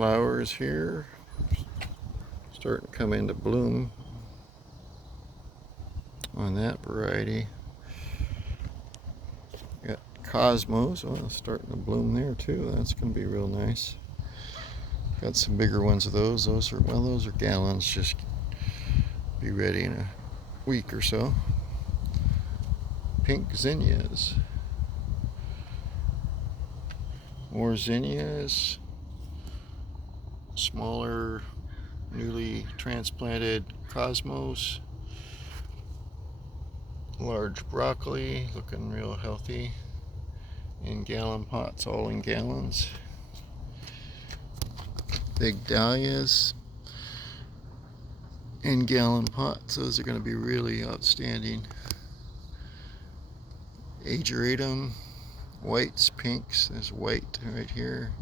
flowers here, starting to come into bloom on that variety. Got cosmos, well, starting to bloom there too. That's going to be real nice. Got some bigger ones of those. Those are gallons. Just be ready in a week or so. Pink zinnias. More zinnias. Smaller, newly transplanted cosmos. Large broccoli, looking real healthy. In gallon pots, all in gallons. Big dahlias in gallon pots. Those are going to be really outstanding. Ageratum, whites, pinks. There's white right here.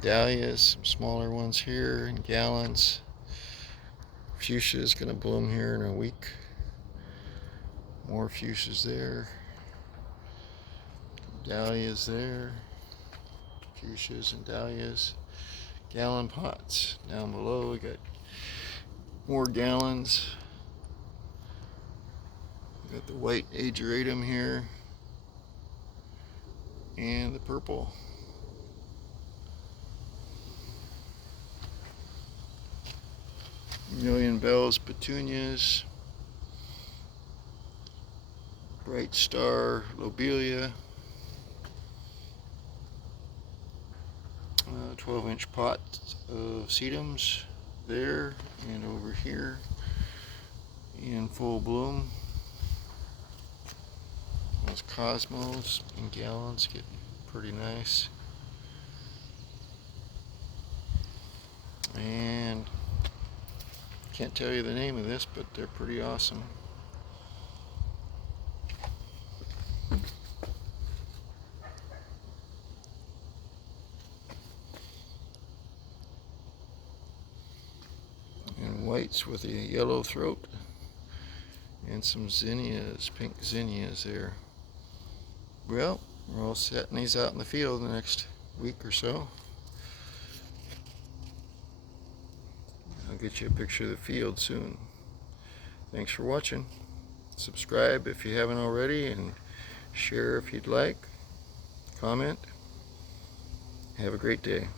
Dahlias, some smaller ones here in gallons. Fuchsia is going to bloom here in a week. More fuchsias there. Dahlias there. Fuchsias and dahlias. Gallon pots down below. We got more gallons. We got the white ageratum here and the purple. Million Bells petunias. Bright Star lobelia. 12-inch pot of sedums there and over here in full bloom. Those cosmos in gallons, getting pretty nice. And can't tell you the name of this, but they're pretty awesome. And whites with a yellow throat. And some zinnias, pink zinnias there. Well, we're all setting these out in the field in the next week or so. I'll get you a picture of the field soon. Thanks for watching. Subscribe if you haven't already, and share if you'd like. Comment. Have a great day.